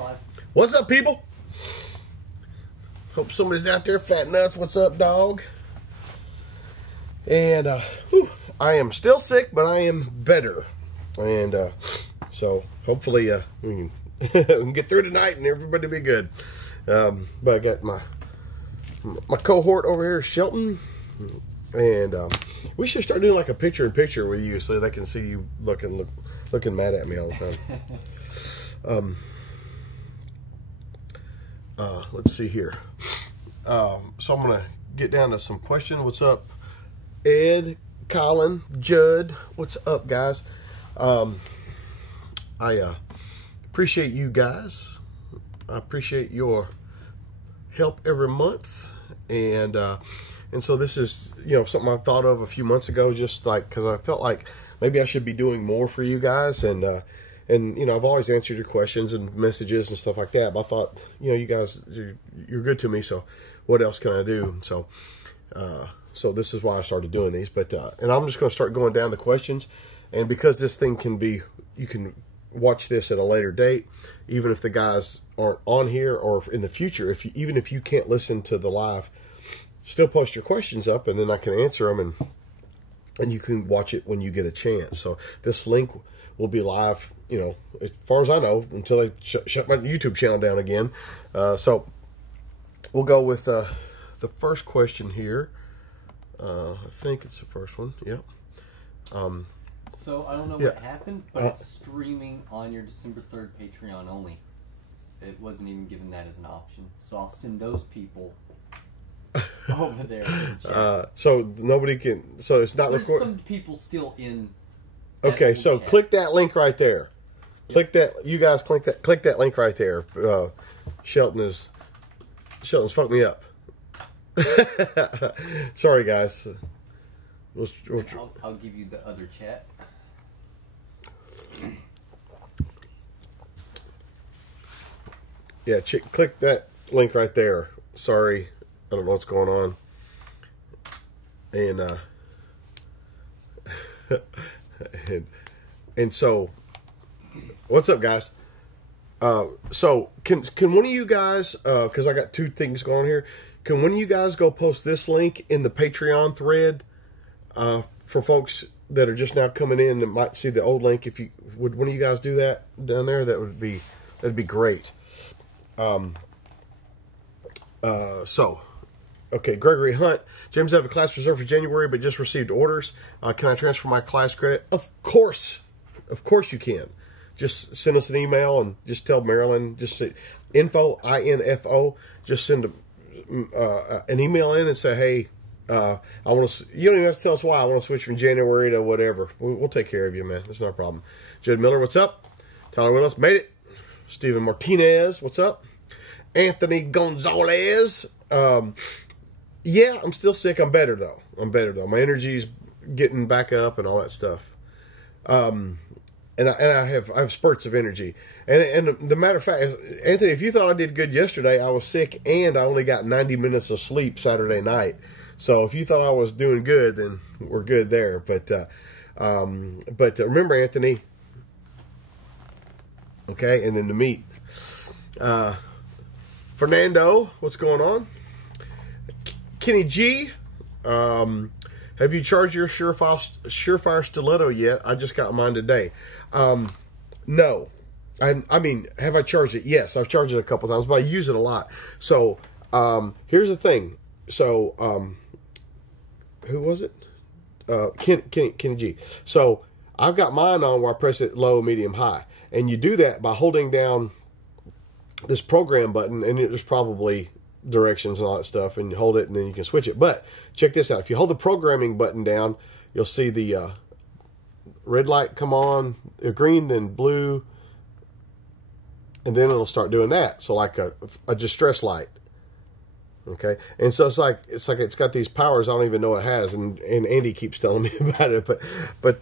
Live. What's up, people? Hope somebody's out there. Fat Nuts, what's up, dog? And I am still sick, but I am better. And so hopefully we can get through tonight and everybody will be good. But I got my cohort over here, Shelton, and we should start doing like a picture-in-picture with you so they can see you looking mad at me all the time. Let's see here. So I'm gonna get down to some questions. What's up, Ed, Colin, Judd? What's up, guys? I appreciate you guys. I appreciate your help every month, and so this is, you know, something I thought of a few months ago, just like because I felt like maybe I should be doing more for you guys, and you know, I've always answered your questions and messages and stuff like that, but I thought, you know, you guys, you're good to me, so what else can I do? So so this is why I started doing these, but and I'm just going to start going down the questions, and because this thing can be, you can watch this at a later date, even if the guys aren't on here, or in the future, even if you can't listen to the live, still post your questions up, and then I can answer them, and you can watch it when you get a chance. So this link will be live, you know, as far as I know, until they shut my YouTube channel down again. So we'll go with the first question here. I think it's the first one. Yep. So I don't know what happened, but it's streaming on your December 3rd Patreon only. It wasn't even given that as an option. So I'll send those people over there. So nobody can. So it's not recorded. There's some people still in. Okay, so chat. Click that link right there. Yep. Click that. You guys click that link right there. Shelton's fucked me up. Sorry, guys. I'll give you the other chat. Yeah, click that link right there. Sorry, I don't know what's going on. And so, what's up, guys? So can one of you guys, because I got two things going on here, can one of you guys go post this link in the Patreon thread for folks that are just now coming in and might see the old link? If you would, one of you guys do that down there, that'd be great. So, okay, Gregory Hunt. James, I have a class reserved for January, but just received orders. Can I transfer my class credit? Of course you can. Just send us an email and just tell Marilyn. Just say info, INFO. Just send an email in and say, hey, I want to. You don't even have to tell us why. I want to switch from January to whatever. We'll take care of you, man. That's not a problem. Judd Miller, what's up? Tyler Willis, made it. Stephen Martinez, what's up? Anthony Gonzalez. Yeah, I'm still sick. I'm better though. My energy's getting back up and all that stuff. And I have spurts of energy. And the matter of fact, Anthony, if you thought I did good yesterday, I was sick and I only got 90 minutes of sleep Saturday night. So if you thought I was doing good, then we're good there. But remember, Anthony. Okay, and then the meat. Fernando, what's going on? Kenny G, have you charged your Surefire Stiletto yet? I just got mine today. No. I mean, have I charged it? Yes, I've charged it a couple times, but I use it a lot. So, here's the thing. So, who was it? Kenny G. So, I've got mine on where I press it low, medium, high. And you do that by holding down this program button, and there's probably directions and all that stuff, and you hold it and then you can switch it. But check this out. If you hold the programming button down, you'll see the red light come on, green, then blue, and then it'll start doing that. So like a distress light. Okay, and so it's got these powers I don't even know it has, and Andy keeps telling me about it. But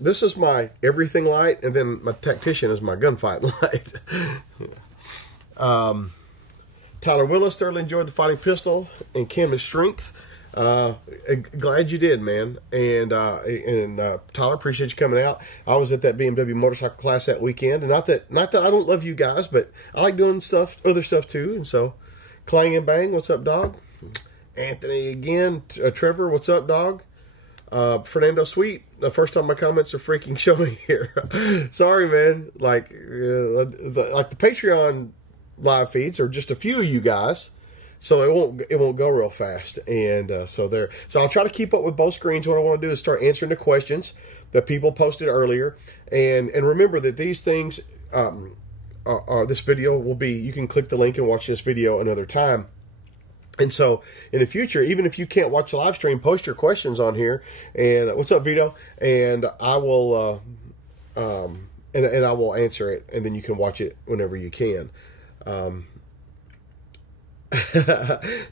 this is my everything light, and then my tactician is my gunfight light. Tyler Willis thoroughly enjoyed the fighting pistol and Cam's strength. Glad you did, man. And Tyler, appreciate you coming out. I was at that BMW motorcycle class that weekend, and not that I don't love you guys, but I like doing other stuff too. And so, Clang and Bang, what's up, dog? Anthony again, Trevor, what's up, dog? Fernando Sweet, the first time my comments are freaking showing here. Sorry, man. Like the Patreon live feeds are just a few of you guys. So it won't go real fast, and so I'll try to keep up with both screens. What I want to do is start answering the questions that people posted earlier, and remember that these things, this video will be. You can click the link and watch this video another time. And so in the future, even if you can't watch the live stream, post your questions on here. And what's up, Vito? And I will and I will answer it, and then you can watch it whenever you can.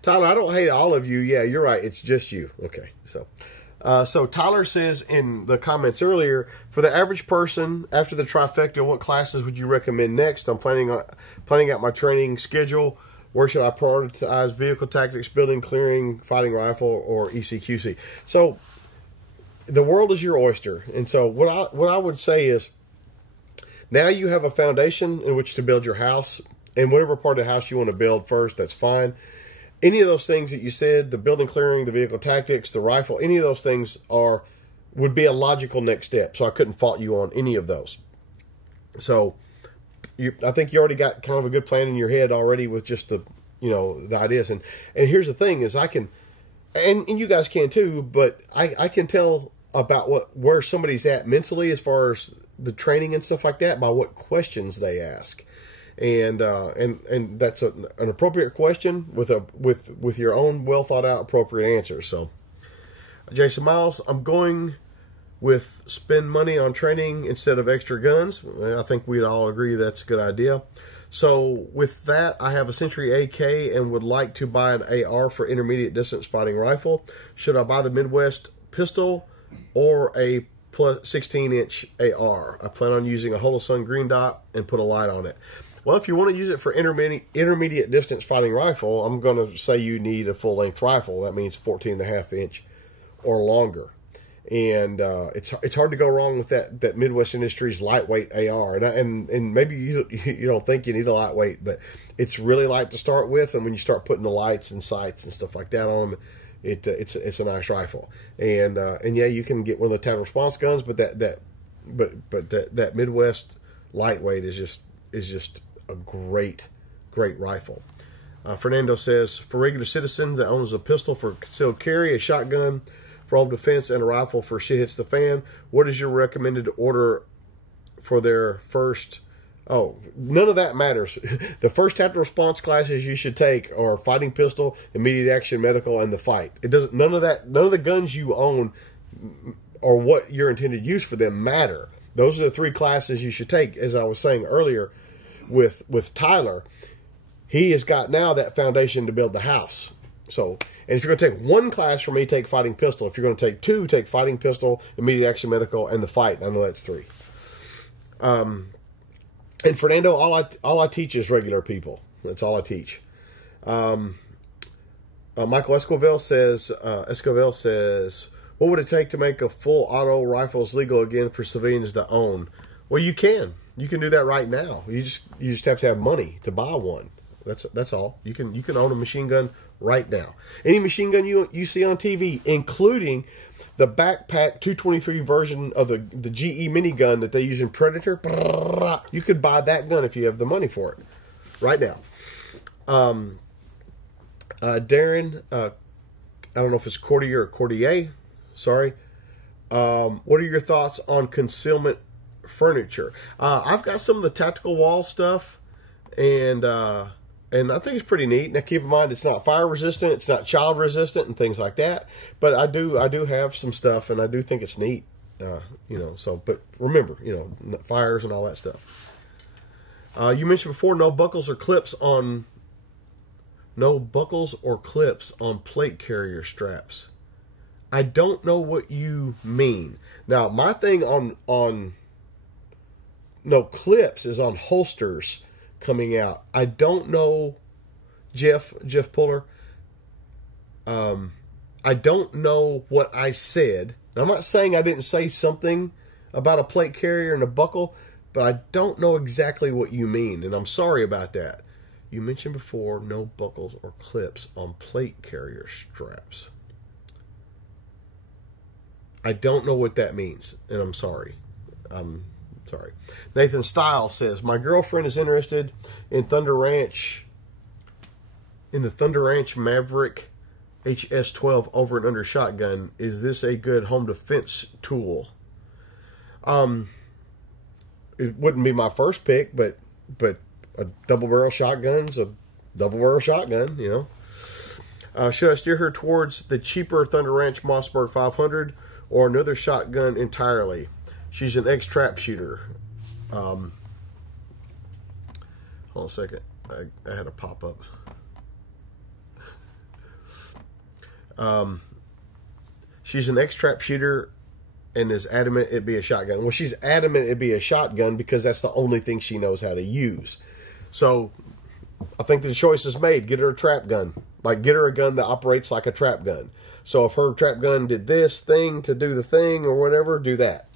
Tyler, I don't hate all of you. Yeah, you're right. It's just you. Okay. So Tyler says in the comments earlier, for the average person after the trifecta, what classes would you recommend next? I'm planning out my training schedule. Where should I prioritize? Vehicle tactics, building, clearing, fighting rifle, or ECQC? So the world is your oyster. And so what I would say is, now you have a foundation in which to build your house. And whatever part of the house you want to build first, that's fine. Any of those things that you said, the building, clearing, the vehicle tactics, the rifle, any of those things would be a logical next step. So I couldn't fault you on any of those. So I think you already got kind of a good plan in your head already with just the ideas. And here's the thing is I can, and you guys can too, but I can tell about where somebody's at mentally as far as the training and stuff like that by what questions they ask. And that's an appropriate question with your own well thought out appropriate answer. So, Jason Miles, I'm going with spend money on training instead of extra guns. I think we'd all agree that's a good idea. So with that, I have a Century AK and would like to buy an AR for intermediate distance fighting rifle. Should I buy the Midwest pistol or a plus 16-inch AR? I plan on using a Holosun green dot and put a light on it. Well, if you want to use it for intermediate distance fighting rifle, I'm going to say you need a full-length rifle. That means 14.5-inch or longer. And it's hard to go wrong with that Midwest Industries lightweight AR. And maybe you don't think you need a lightweight, but it's really light to start with. And when you start putting the lights and sights and stuff like that on them, it's a nice rifle. And yeah, you can get one of the tactical response guns, but that Midwest lightweight is just a great rifle. Fernando says, for regular citizens that owns a pistol for concealed carry, a shotgun for home defense, and a rifle for shit hits the fan, what is your recommended order for their first? Oh, none of that matters. The first tactical response classes you should take are fighting pistol, immediate action, medical, and the fight. It doesn't. None of the guns you own or what your intended use for them matter. Those are the three classes you should take. As I was saying earlier, with Tyler, he has got now that foundation to build the house. So, and if you're going to take one class from me, take fighting pistol. If you're going to take two, take fighting pistol, immediate action, medical, and the fight. I know that's three. And Fernando, all I teach is regular people. That's all I teach. Michael Escovel says, what would it take to make a full auto rifles legal again for civilians to own? Well, you can do that right now. You just have to have money to buy one. That's all. You can own a machine gun right now. Any machine gun you see on TV, including the backpack 223 version of the GE minigun that they use in Predator, you could buy that gun if you have the money for it right now. Darren, I don't know if it's Courtier or Courtier. Sorry. What are your thoughts on concealment furniture? I've got some of the tactical wall stuff, and I think it's pretty neat. Now, keep in mind, it's not fire resistant, it's not child resistant, and things like that. But I do have some stuff, and I do think it's neat. So, but remember, fires and all that stuff. You mentioned before no buckles or clips on plate carrier straps. I don't know what you mean. Now, my thing on no clips is on holsters coming out. I don't know, Jeff Puller. I I don't know what I said. Now, I'm not saying I didn't say something about a plate carrier and a buckle, but I don't know exactly what you mean, and I'm sorry about that. You mentioned before no buckles or clips on plate carrier straps. I don't know what that means, and I'm sorry. Sorry. Nathan Stiles says, my girlfriend is interested in the Thunder Ranch Maverick HS-12 over and under shotgun. Is this a good home defense tool? It wouldn't be my first pick, but a double barrel shotgun's a double barrel shotgun, you know. Should I steer her towards the cheaper Thunder Ranch Mossberg 500 or another shotgun entirely? She's an ex-trap shooter. Hold on a second. I had a pop-up. She's an ex-trap shooter and is adamant it'd be a shotgun. Well, she's adamant it'd be a shotgun because that's the only thing she knows how to use. So I think the choice is made. Get her a trap gun. Like, get her a gun that operates like a trap gun. So if her trap gun did this thing to do the thing or whatever, do that.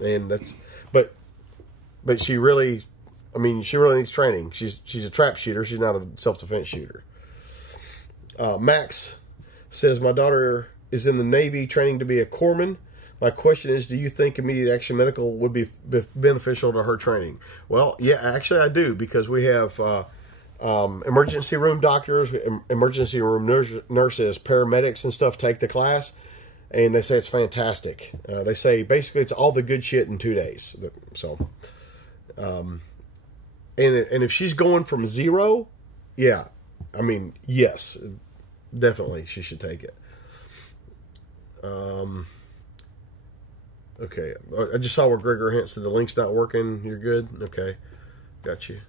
And that's, but she really, I mean, she really needs training. She's a trap shooter. She's not a self-defense shooter. Max says, my daughter is in the Navy training to be a corpsman. My question is, do you think immediate action medical would be beneficial to her training? Well, yeah, actually I do, because we have emergency room doctors, emergency room nurses, paramedics and stuff take the class. And they say it's fantastic. They say basically it's all the good shit in 2 days. So, and if she's going from zero, yeah, I mean, yes, definitely she should take it. Okay, I just saw where Gregor Hint said the link's not working. You're good? Okay, got you.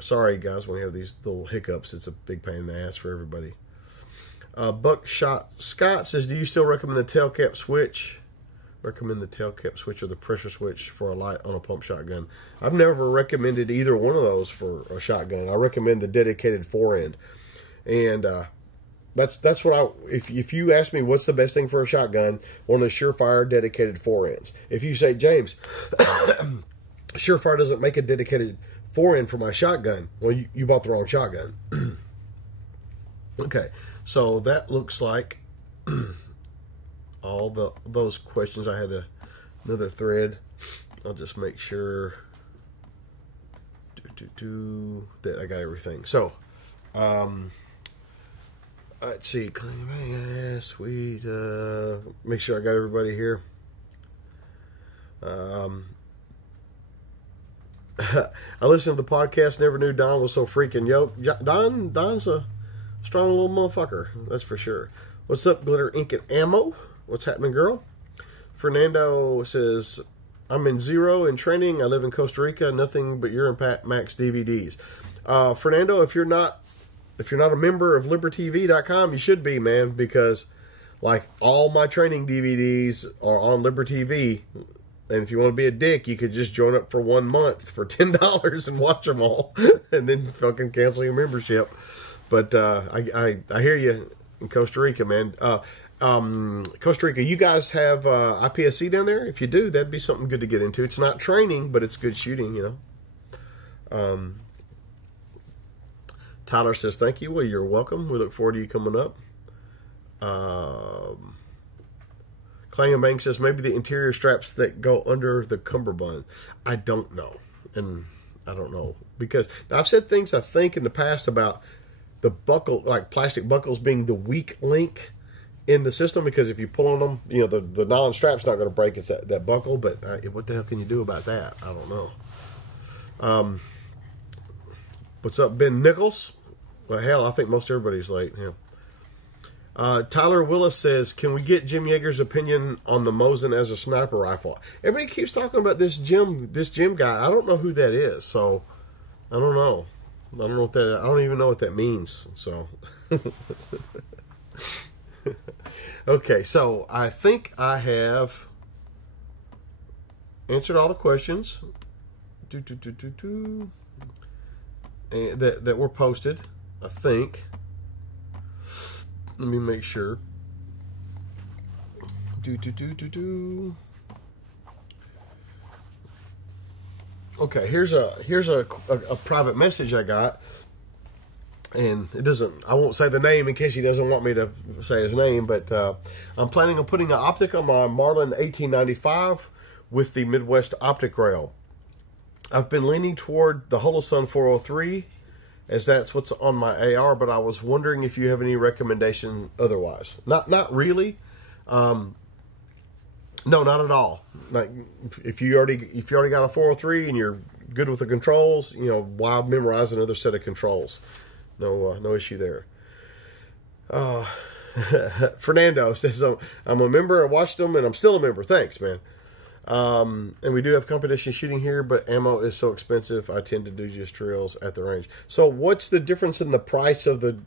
Sorry, guys, when we have these little hiccups, it's a big pain in the ass for everybody. Buckshot Scott says, do you still recommend the tail cap switch? Recommend the tail cap switch or the pressure switch for a light on a pump shotgun? I've never recommended either one of those for a shotgun. I recommend the dedicated forend. And that's what if you ask me what's the best thing for a shotgun, one of the Surefire dedicated forends. If you say, James, Surefire doesn't make a dedicated forend for my shotgun, well, you bought the wrong shotgun. Okay, so that looks like all those questions. I had another thread. I'll just make sure that I got everything. So, let's see. Sweet. Make sure I got everybody here. I listened to the podcast. Never knew Don was so freaking yoked. Don's a strong little motherfucker, that's for sure. What's up, Glitter Ink and Ammo? What's happening, girl? Fernando says, I'm in zero in training. I live in Costa Rica. Nothing but your and Pat Max DVDs. Fernando, if you're not a member of LIBERTV.com, you should be, man, because like all my training DVDs are on LIBERTV. And if you want to be a dick, you could just join up for 1 month for $10 and watch them all, and then fucking cancel your membership. But I hear you in Costa Rica, man. Costa Rica, you guys have IPSC down there? If you do, that'd be something good to get into. It's not training, but it's good shooting, you know. Tyler says, thank you. Well, you're welcome. We look forward to you coming up. Clang and Bang says, maybe the interior straps that go under the cummerbund. I don't know. And I don't know. Because now I've said things, I think, in the past about the buckle, like plastic buckles being the weak link in the system, because if you pull on them, you know, the nylon strap's not going to break. It's that buckle, but what the hell can you do about that? I don't know. What's up, Ben Nichols? Well, hell, I think most everybody's late. Yeah. Tyler Willis says, can we get Jim Yeager's opinion on the Mosin as a sniper rifle? Everybody keeps talking about this Jim guy. I don't know who that is, so I don't know. I don't even know what that means. So, okay. So I think I have answered all the questions that were posted. I think. Let me make sure. Okay, here's a private message I got, and it doesn't. I won't say the name in case he doesn't want me to say his name. But I'm planning on putting an optic on my Marlin 1895 with the Midwest optic rail. I've been leaning toward the Holosun 403, as that's what's on my AR. But I was wondering if you have any recommendation otherwise. Not really. No, not at all. Like if you already got a 403 and you're good with the controls, you know, why memorize another set of controls? No issue there. Fernando says, I'm a member. I watched them and I'm still a member. Thanks, man. And we do have competition shooting here, but ammo is so expensive. I tend to do just drills at the range. So what's the difference in the price of the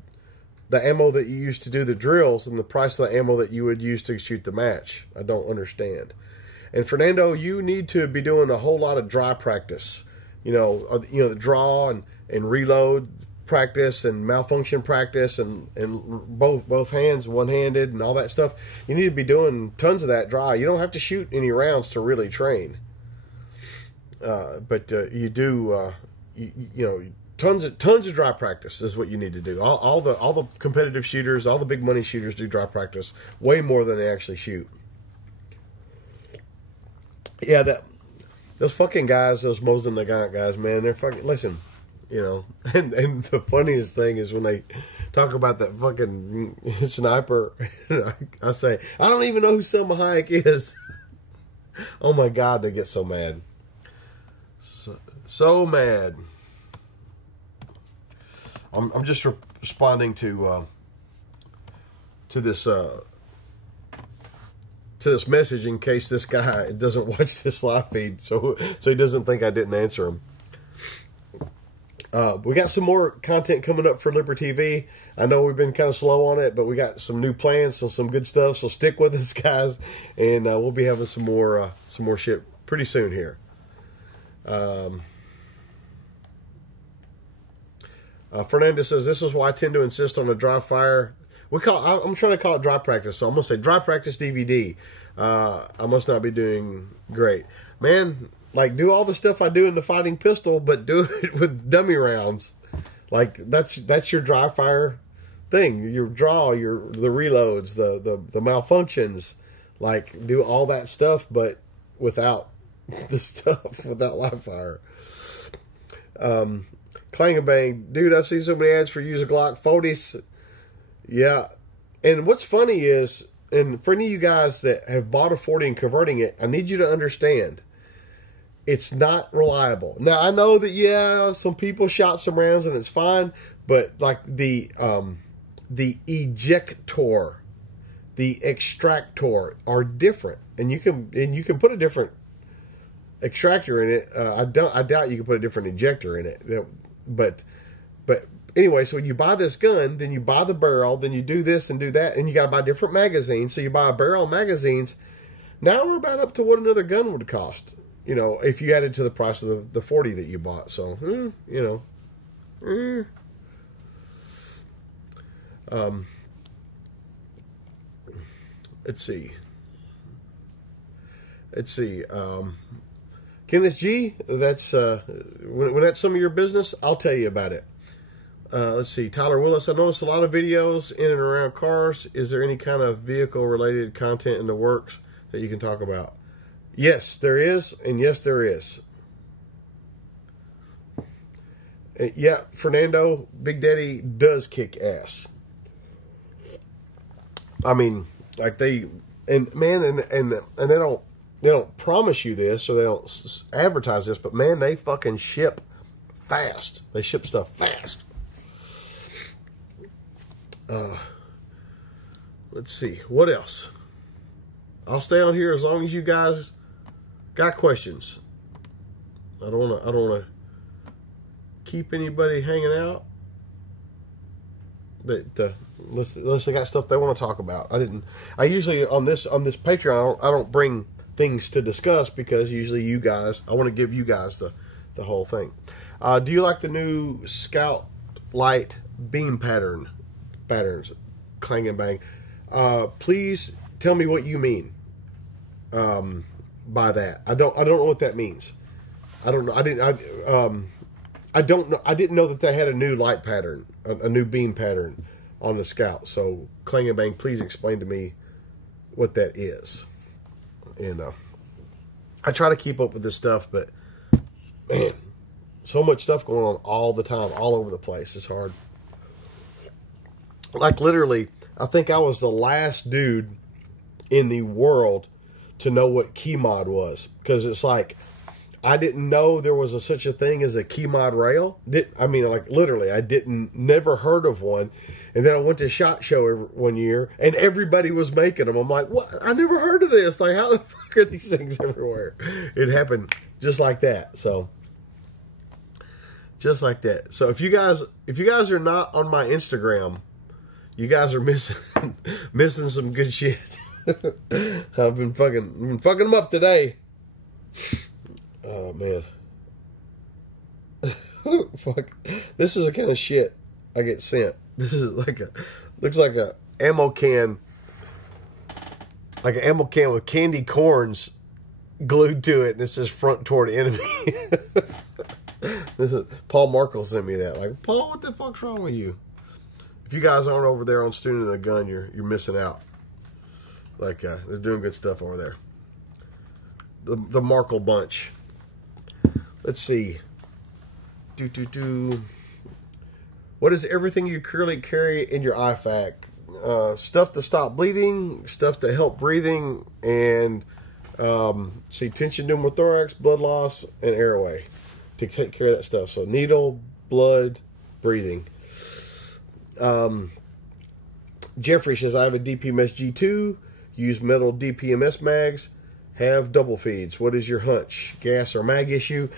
ammo that you use to do the drills and the price of the ammo that you would use to shoot the match? I don't understand. And Fernando, you need to be doing a whole lot of dry practice. You know the draw and reload practice and malfunction practice and both hands, one-handed and all that stuff. You need to be doing tons of that dry. You don't have to shoot any rounds to really train. But you do, you know, tons of dry practice is what you need to do. All the competitive shooters, all the big money shooters do dry practice way more than they actually shoot. Yeah, those fucking guys, those Mosin Nagant guys, man, they're fucking, listen, you know, and the funniest thing is when they talk about that fucking sniper, I say, I don't even know who Selma Hayek is. Oh my God, they get so mad. So mad. I'm just responding to this message in case this guy doesn't watch this live feed, so he doesn't think I didn't answer him. We got some more content coming up for LIBERTV. I know we've been kind of slow on it, but we got some new plans, so some good stuff. So stick with us, guys, and we'll be having some more shit pretty soon here. Fernandez says, this is why I tend to insist on a dry fire. I'm trying to call it dry practice, so I'm going to say dry practice DVD. I must not be doing great. Man, like, do all the stuff I do in the fighting pistol, but do it with dummy rounds. Like, that's your dry fire thing. Your draw, the reloads, the malfunctions. Like, do all that stuff, but without the stuff, without live fire. Clang and Bang, dude, I've seen so many ads for use a Glock 40s. Yeah. And what's funny is, and for any of you guys that have bought a 40 and converting it, I need you to understand, it's not reliable. Now, I know that, yeah, some people shot some rounds and it's fine, but like the ejector, the extractor are different. And you can put a different extractor in it. I doubt you can put a different ejector in it. But anyway, so when you buy this gun, then you buy the barrel, then you do this and do that, and you got to buy different magazines. So you buy a barrel of magazines. Now we're about up to what another gun would cost, you know, if you added to the price of the 40 that you bought. So, you know, let's see. Kenneth G, that's when that's some of your business, I'll tell you about it. Let's see. Tyler Willis, I noticed a lot of videos in and around cars. Is there any kind of vehicle-related content in the works that you can talk about? Yes, there is, and yes, there is. Yeah, Fernando, Big Daddy does kick ass. I mean, like they don't promise you this, or they don't advertise this, but man, they fucking ship fast. They ship stuff fast. Let's see. What else? I'll stay on here as long as you guys got questions. I don't want to keep anybody hanging out. But unless they got stuff they want to talk about. I usually on this Patreon I don't bring things to discuss, because usually you guys, I want to give you guys the whole thing. Do you like the new Scout Light beam patterns? Clang and Bang. Please tell me what you mean by that. I don't know what that means. I don't know. I don't know. I didn't know that they had a new light pattern, a new beam pattern on the Scout. So Clang and Bang, please explain to me what that is. And I try to keep up with this stuff, but man, so much stuff going on all the time, all over the place. It's hard. Like literally, I think I was the last dude in the world to know what key mod was, because it's like I didn't know there was such a thing as a key mod rail. Like literally, I never heard of one. And then I went to SHOT Show one year, and everybody was making them. I'm like, what? I never heard of this. Like, how the fuck are these things everywhere? It happened just like that. So, just like that. So if you guys are not on my Instagram, you guys are missing some good shit. I've been fucking them up today. Oh man. Fuck. This is the kind of shit I get sent. This is looks like a ammo can. Like an ammo can with candy corns glued to it, and it says front toward enemy. This is Paul Markle sent me that. Like, Paul, what the fuck's wrong with you? If you guys aren't over there on Student of the Gun, you're missing out. Like they're doing good stuff over there. The Markle bunch. Let's see. What is everything you currently carry in your IFAC? Stuff to stop bleeding, stuff to help breathing, and tension pneumothorax, blood loss, and airway to take care of that stuff. So needle, blood, breathing. Jeffrey says, I have a DPMS G2, use metal DPMS mags, have double feeds. What is your hunch? Gas or mag issue?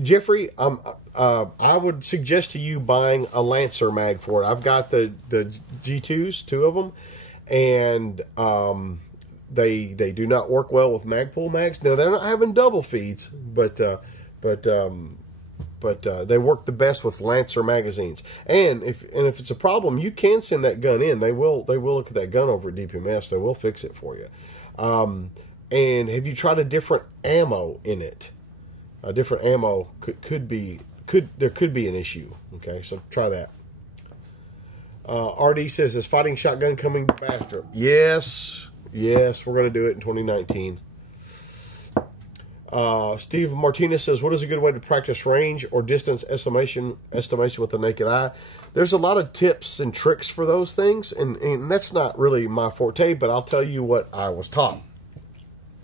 Jeffrey, I would suggest to you buying a Lancer mag for it. I've got the G2s, 2 of them, and they do not work well with Magpul mags. Now, they're not having double feeds, but they work the best with Lancer magazines. And if it's a problem, you can send that gun in. They will look at that gun over at DPMS. They will fix it for you. And have you tried a different ammo in it? A different ammo could be an issue. Okay, so try that. RD says, is fighting shotgun coming to Bastrop? Yes, we're going to do it in 2019. Steve Martinez says, what is a good way to practice range or distance estimation with the naked eye? There's a lot of tips and tricks for those things, and that's not really my forte, but I'll tell you what I was taught.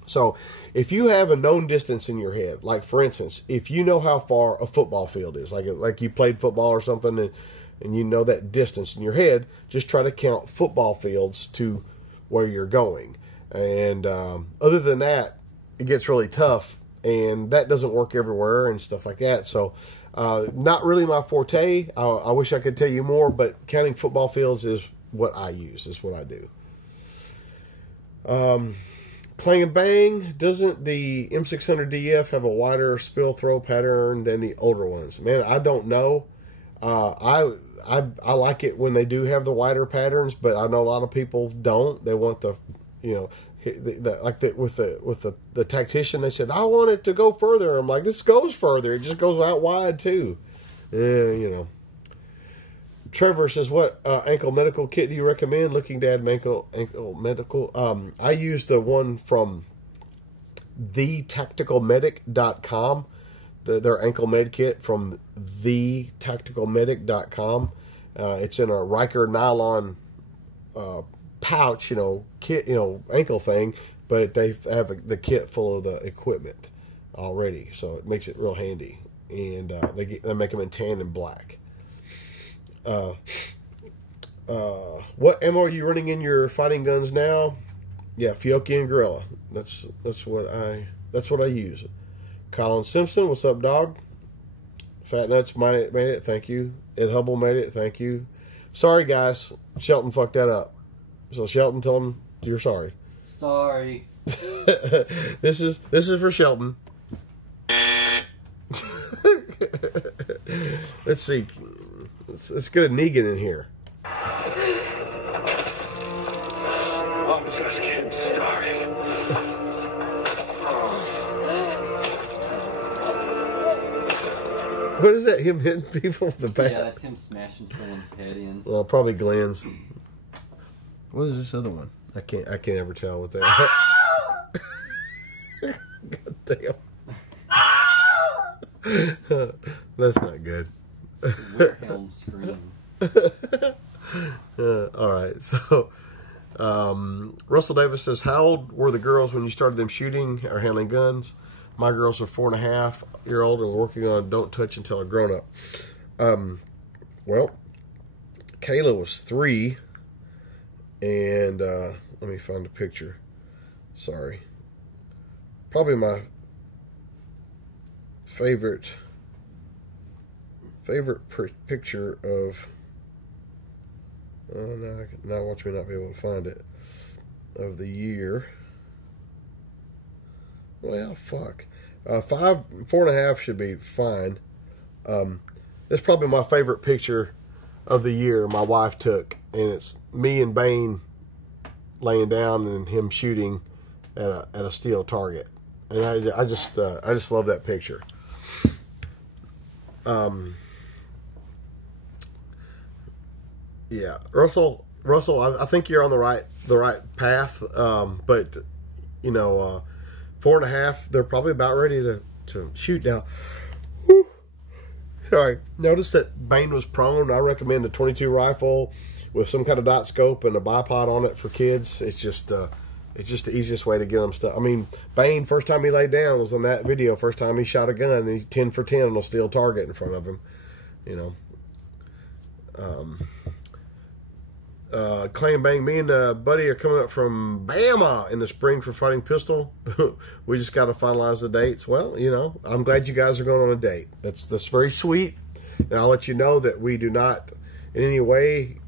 So if you have a known distance in your head, like for instance, if you know how far a football field is, like you played football or something, and you know that distance in your head, just try to count football fields to where you're going. And other than that, it gets really tough, and that doesn't work everywhere and stuff like that. So not really my forte. I wish I could tell you more, but counting football fields is what I use, is what I do. Clang and Bang, doesn't the M600DF have a wider spill throw pattern than the older ones? Man, I don't know. I like it when they do have the wider patterns, but I know a lot of people don't. They want the, with the tactician, they said, I want it to go further. I'm like, this goes further. It just goes out wide too. Trevor says, what ankle medical kit do you recommend? Looking to add ankle medical. I use the one from thetacticalmedic.com. Their ankle med kit from thetacticalmedic.com. It's in a Riker nylon pouch, kit, ankle thing, but they have the kit full of the equipment already, so it makes it real handy. And they make them in tan and black. What ammo are you running in your fighting guns now? Yeah, Fiocchi and Gorilla. That's what I use. Colin Simpson, what's up, dog? Fat Nuts made it, thank you. Ed Hubble made it, thank you. Sorry, guys, Shelton fucked that up. So Shelton, tell him you're sorry. Sorry. This is for Shelton. Let's see. Let's get a Negan in here. What is that? Him hitting people with the bat? Yeah, that's him smashing someone's head in. Well, probably Glenn's. What is this other one? I can't ever tell what that. God damn. That's not good. Wilhelm scream. All right, so Russell Davis says, how old were the girls when you started them shooting or handling guns? My girls are 4.5-year-old and working on don't touch until a grown up. Well, Kayla was 3, and let me find a picture. Sorry. Probably my favorite picture of. Now watch me not be able to find it. Of the year. Well, fuck. 4.5 should be fine. That's probably my favorite picture of the year my wife took, and it's me and Bane laying down and him shooting at a steel target, and I just love that picture. Yeah, Russell, I think you're on the right path, but 4.5, they're probably about ready to shoot now. Whew. Sorry. Notice that Bane was prone. I recommend a .22 rifle with some kind of dot scope and a bipod on it for kids. It's just the easiest way to get them stuff. I mean, Bane, first time he laid down was on that video. First time he shot a gun, and he's 10 for 10 on a steel target in front of him. Clay and Bang, me and Buddy are coming up from Bama in the spring for fighting pistol. We just got to finalize the dates. Well, I'm glad you guys are going on a date. That's very sweet, and I'll let you know that we do not in any way,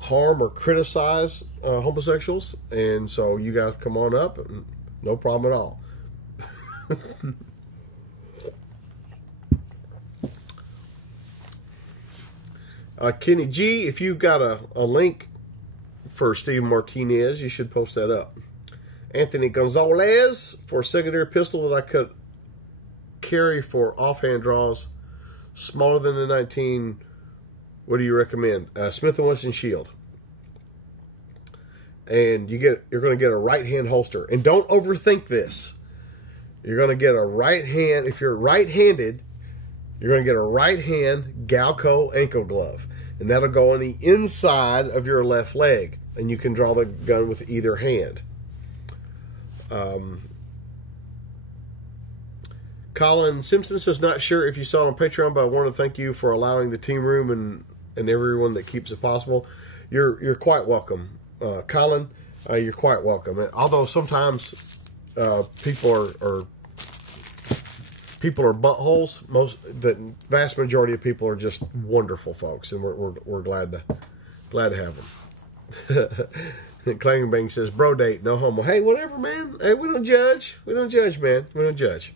harm or criticize homosexuals, and so you guys come on up, and no problem at all. Kenny G, if you've got a link for Steve Martinez, you should post that up. Anthony Gonzalez, for a secondary pistol that I could carry for offhand draws smaller than the 19, what do you recommend? Smith & Wesson Shield. And you're going to get a right-hand holster. And don't overthink this. You're going to get a right hand, if you're right-handed, you're going to get a right-hand Galco ankle glove. And that'll go on the inside of your left leg. And you can draw the gun with either hand. Colin Simpson says, not sure if you saw it on Patreon, but I want to thank you for allowing the team room and everyone that keeps it possible. You're quite welcome. Colin, you're quite welcome. Although sometimes people are buttholes. The vast majority of people are just wonderful folks, and we're glad to have them. Clang Bang says, bro date, no homo. Hey, whatever, man. Hey, we don't judge. We don't judge, man. We don't judge.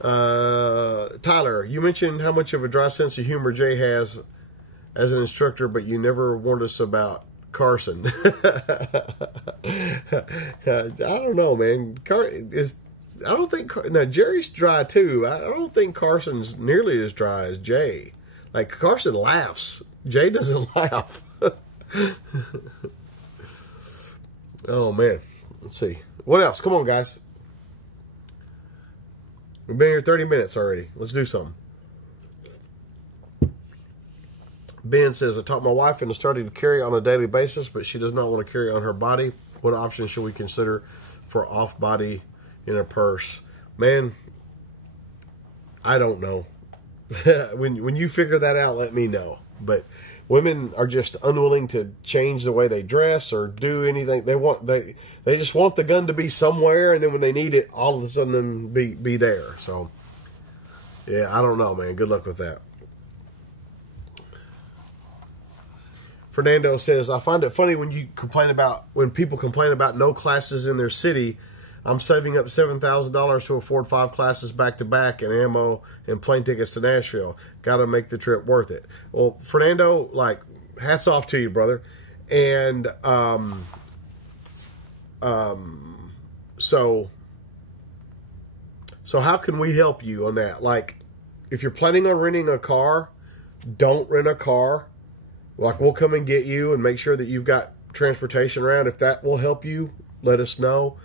Tyler, you mentioned how much of a dry sense of humor Jay has as an instructor, but you never warned us about Carson. I don't know, man. Jerry's dry too. I don't think Carson's nearly as dry as Jay. Like, Carson laughs. Jay doesn't laugh. Oh, man. Let's see. What else? Come on, guys. We've been here 30 minutes already. Let's do something. Ben says, I taught my wife into starting to carry on a daily basis, but she does not want to carry on her body. What options should we consider for off-body in a purse? Man, I don't know. When you figure that out, let me know. But women are just unwilling to change the way they dress or do anything. They just want the gun to be somewhere, and then when they need it, all of a sudden be there. So, yeah, I don't know, man. Good luck with that. Fernando says, I find it funny when people complain about no classes in their city. I'm saving up $7,000 to afford 5 classes back to back and ammo and plane tickets to Nashville. Got to make the trip worth it. Well, Fernando, like, hats off to you, brother. And so how can we help you on that? Like, planning on renting a car, don't rent a car. Like, we'll come and get you and make sure that you've got transportation around. If that will help you, let us know.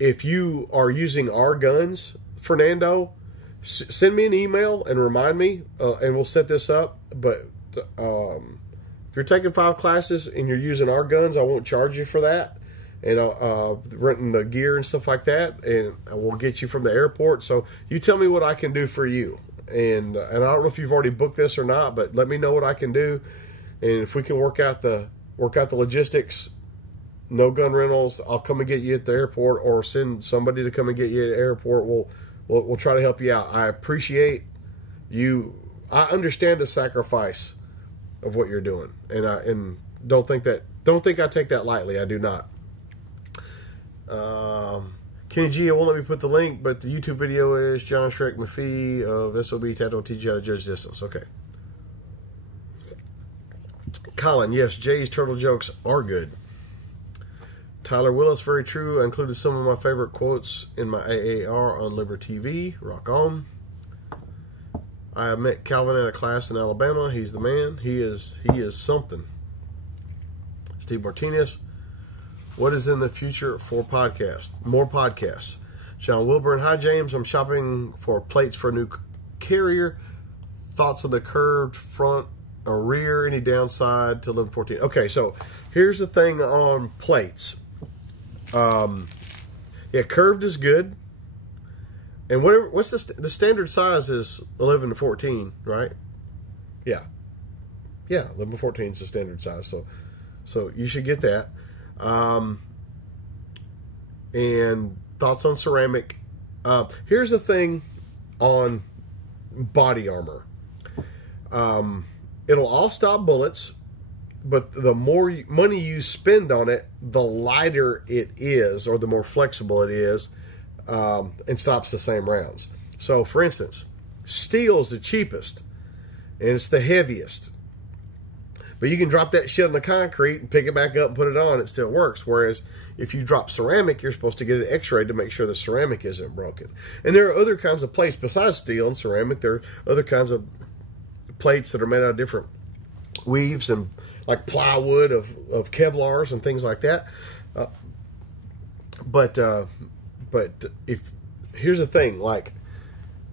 If you are using our guns, Fernando, send me an email and remind me, and we'll set this up. But if you're taking 5 classes and you're using our guns, I won't charge you for that. And renting the gear and stuff like that, and we'll get you from the airport. So you tell me what I can do for you, and I don't know if you've already booked this or not, but let me know what I can do, and if we can work out the logistics. No gun rentals. I'll come and get you at the airport, or send somebody to come and get you at the airport. We'll try to help you out. I appreciate you. I understand the sacrifice of what you're doing, and don't think I take that lightly. I do not. Kenny G, it won't let me put the link, but the YouTube video is John Shrek Maffei of SOB Tattoo teach you how to judge distance. Okay. Colin, yes, Jay's turtle jokes are good. Tyler Willis, very true. I included some of my favorite quotes in my AAR on LIBERTV. Rock on. I met Calvin at a class in Alabama. He's the man. He is something. Steve Martinez. What is in the future for podcasts? More podcasts. John Wilburn. Hi, James. I'm shopping for plates for a new carrier. Thoughts of the curved front or rear? Any downside to 1114? Okay, so here's the thing on plates. Yeah, curved is good. And what's the standard size is 11 to 14, right? Yeah. Yeah, 11 to 14 is the standard size. So you should get that. And thoughts on ceramic. Here's the thing on body armor. It'll all stop bullets, but the more money you spend on it, the lighter it is, or the more flexible it is, and stops the same rounds. So, for instance, steel is the cheapest, and it's the heaviest. But you can drop that shit on the concrete and pick it back up and put it on. It still works. Whereas if you drop ceramic, you're supposed to get an x-ray to make sure the ceramic isn't broken. And there are other kinds of plates besides steel and ceramic. There are other kinds of plates that are made out of different weaves and like plywood of Kevlars and things like that. But if here's the thing, like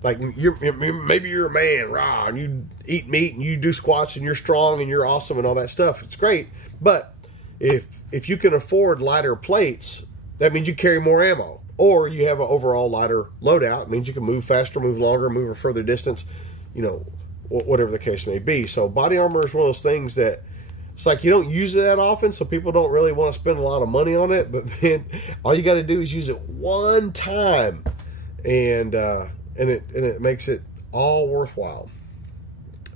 maybe you're a man, rah, and you eat meat and you do squats and you're strong and you're awesome and all that stuff. It's great. But if you can afford lighter plates, that means you carry more ammo, or you have an overall lighter loadout. It means you can move faster, move longer, move a further distance, whatever the case may be. So body armor is one of those things that it's like you don't use it that often, so people don't really want to spend a lot of money on it. But man, all you got to do is use it one time, and it makes it all worthwhile.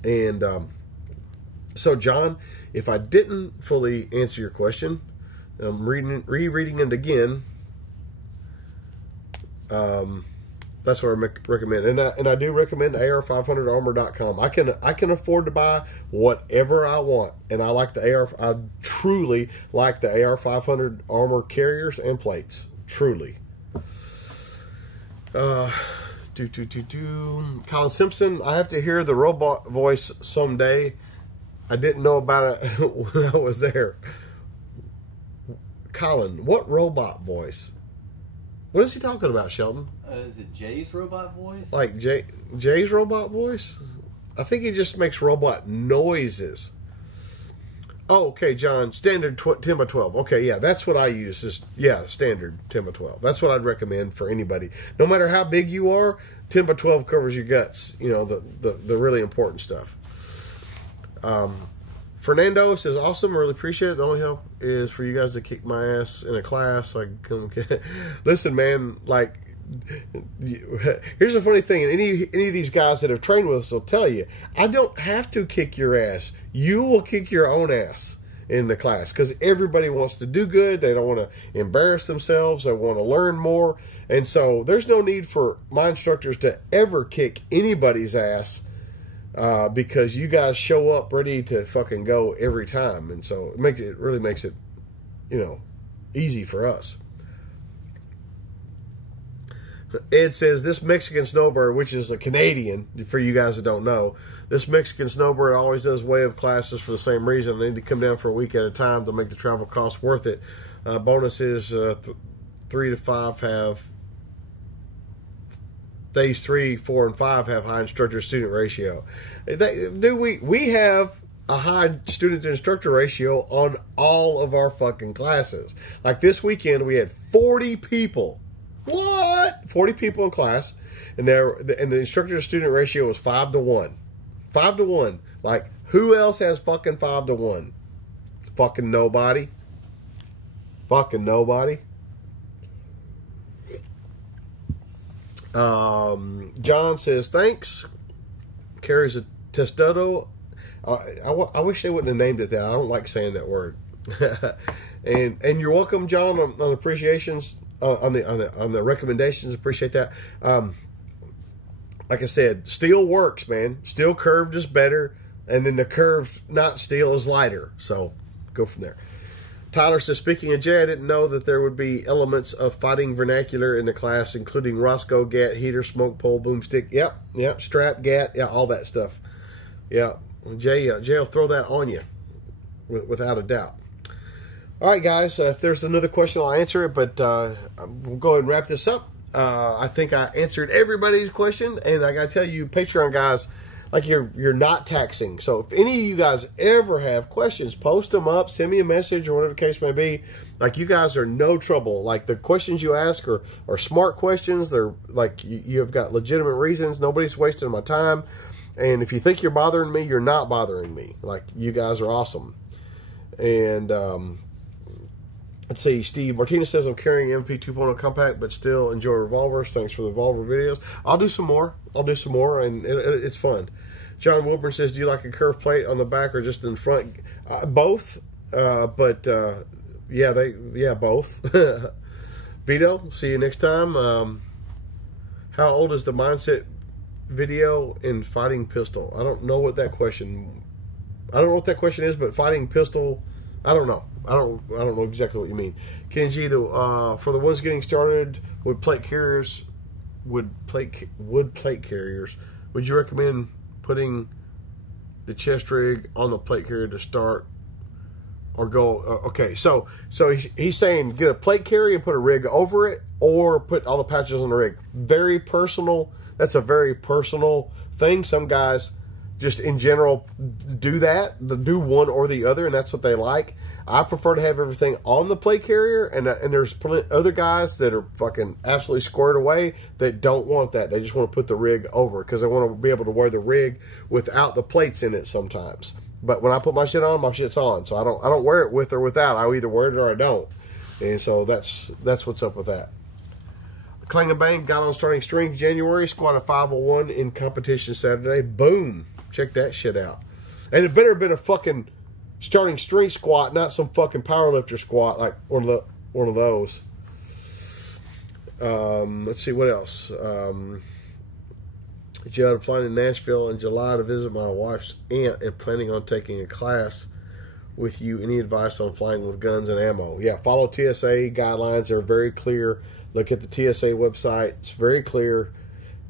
And so, John, if I didn't fully answer your question, I'm rereading it again. That's what I recommend, and I do recommend AR500armor.com. I can afford to buy whatever I want, and I truly like the AR500 armor carriers and plates. Truly. Colin Simpson, I have to hear the robot voice someday. I didn't know about it when I was there. Colin, what robot voice? What is he talking about, Sheldon? Is it Jay's robot voice? Like Jay's robot voice? I think he just makes robot noises. Oh, okay, John. Standard 10 by 12. Okay, yeah, that's what I use. Standard 10 by 12. That's what I'd recommend for anybody. No matter how big you are, 10 by 12 covers your guts. The really important stuff. Fernando says, awesome, really appreciate it. The only help is for you guys to kick my ass in a class. Listen, man, here's the funny thing, and any of these guys that have trained with us will tell you, I don't have to kick your ass. You will kick your own ass in the class, because everybody wants to do good. They don't want to embarrass themselves. They want to learn more. And so there's no need for my instructors to ever kick anybody's ass, because you guys show up ready to fucking go every time. And so it really makes it, easy for us. Ed says, this Mexican snowbird, which is a Canadian, for you guys that don't know, this Mexican snowbird always does way of classes for the same reason. They need to come down for a week at a time to make the travel costs worth it. Bonus is 3 to 5 have, days 3, 4, and 5 have high instructor-student ratio. We have a high student-to-instructor ratio on all of our fucking classes. Like this weekend, we had 40 people. What? 40 people in class, and the instructor-to-student ratio was 5 to 1. 5 to 1. Like, who else has fucking 5 to 1? Fucking nobody. Fucking nobody. John says, thanks. Carries a testudo. I wish they wouldn't have named it that. I don't like saying that word. and you're welcome, John, on appreciations. On the recommendations, appreciate that. Like I said, steel works, man. Steel curved is better, and then the curved not steel is lighter. So go from there. Tyler says, speaking of Jay, I didn't know that there would be elements of fighting vernacular in the class, including Roscoe, gat, heater, smoke pole, boomstick. Yep, strap, gat, yeah, all that stuff. Yeah, Jay will throw that on you, without a doubt. All right, guys, if there's another question, I'll answer it, but we'll go ahead and wrap this up. I think I answered everybody's question, and I got to tell you, Patreon guys, like you're not taxing. So if any of you guys ever have questions, post them up, send me a message or whatever the case may be. Like, you guys are no trouble. Like, the questions you ask are smart questions. They're like, you have got legitimate reasons. Nobody's wasting my time. And if you think you're bothering me, you're not bothering me. Like, you guys are awesome. And let's see, Steve Martinez says, I'm carrying MP 2.0 compact, but still enjoy revolvers. Thanks for the revolver videos. I'll do some more, and it's fun. John Wilburn says, do you like a curved plate on the back or just in front? Both, but yeah, both. Vito, see you next time. How old is the mindset video in fighting pistol? I don't know what that question is, but fighting pistol, I don't know. I don't know exactly what you mean. Kenji, for the ones getting started with plate carriers, wood plate carriers, would you recommend putting the chest rig on the plate carrier to start, or go? Okay, so he's saying get a plate carrier and put a rig over it, or put all the patches on the rig. Very personal. That's a very personal thing. Some guys just in general do that, do one or the other, and that's what they like. I prefer to have everything on the plate carrier, and there's other guys that are fucking absolutely squared away that don't want that. They just want to put the rig over because they want to be able to wear the rig without the plates in it sometimes. But when I put my shit on, my shit's on. So I don't wear it with or without. I either wear it or I don't. And so that's what's up with that. Clang and Bang got on starting string January, squat a 501 in competition Saturday. Boom. Check that shit out. And it better have been a fucking starting string squat, not some fucking powerlifter squat like one of those. Let's see what else. I'm flying to Nashville in July to visit my wife's aunt and planning on taking a class with you. Any advice on flying with guns and ammo? Yeah, follow TSA guidelines. They're very clear. Look at the TSA website. It's very clear.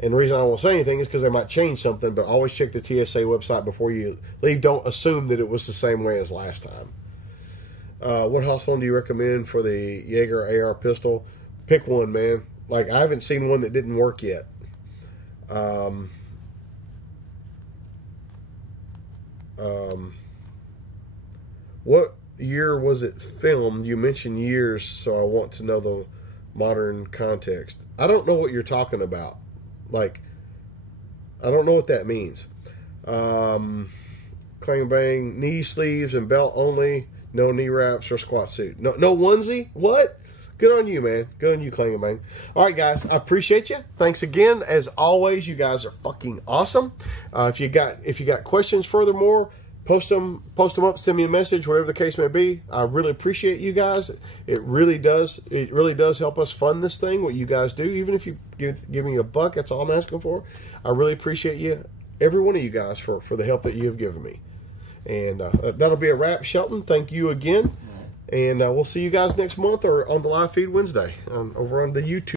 And the reason I won't say anything is because they might change something, but always check the TSA website before you leave. Don't assume that it was the same way as last time. What Hawthorne do you recommend for the Jaeger AR pistol? Pick one, man. Like, I haven't seen one that didn't work yet. What year was it filmed? You mentioned years, so I want to know the modern context. I don't know what you're talking about. Like, I don't know what that means. Clang and Bang, knee sleeves and belt only, no knee wraps or squat suit. No onesie? What? Good on you, man. Good on you, Clang and Bang. All right, guys, I appreciate you. Thanks again. As always, you guys are fucking awesome. If you got questions furthermore, post them up, send me a message, whatever the case may be. I really appreciate you guys. It really does help us fund this thing, what you guys do. Even if you give me $1, that's all I'm asking for. I really appreciate you, every one of you guys, for the help that you have given me. And that'll be a wrap, Shelton. Thank you again. And we'll see you guys next month or on the live feed Wednesday over on the YouTube.